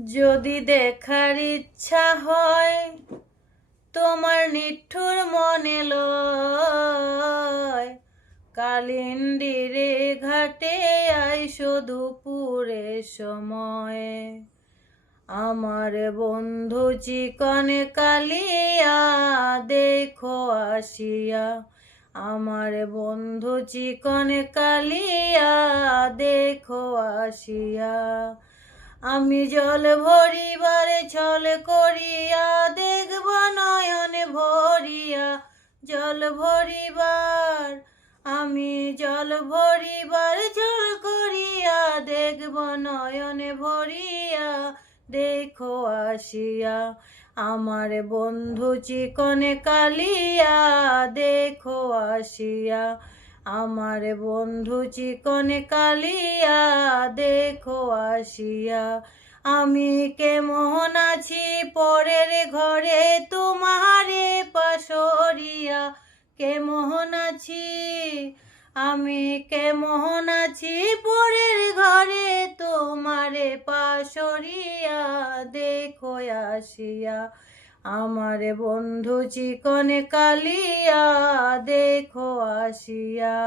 যদি দেখার ইচ্ছা হয় তোমার নিঠুর মনে লয়, কালিন্দিরে ঘাটে আইসো দুপুরে সময়। আমার বন্ধু চিকন কালিয়া দেখো আসিয়া, আমার বন্ধু চিকন কালিয়া দেখো আসিয়া। আমি জল ভরিবারে ছল করিয়া দেখব নয়নে ভরিয়া, জল ভরিবার আমি জল ভরিবার জল করিয়া দেখব নয়নে ভরিয়া দেখো আসিয়া। আমার বন্ধু চিকন কালিয়া দেখো আসিয়া, আমার বন্ধু চিকন কালিয়া দেখো আসিয়া। আমি কেমন আছি পরের ঘরে তোমারে পাশরিয়া, কেমন আছি আমি কেমন আছি পরের ঘরে তোমারে পাশরিয়া দেখো আসিয়া। আমার বন্ধু চিকন কালিয়া দেখো আসিয়া।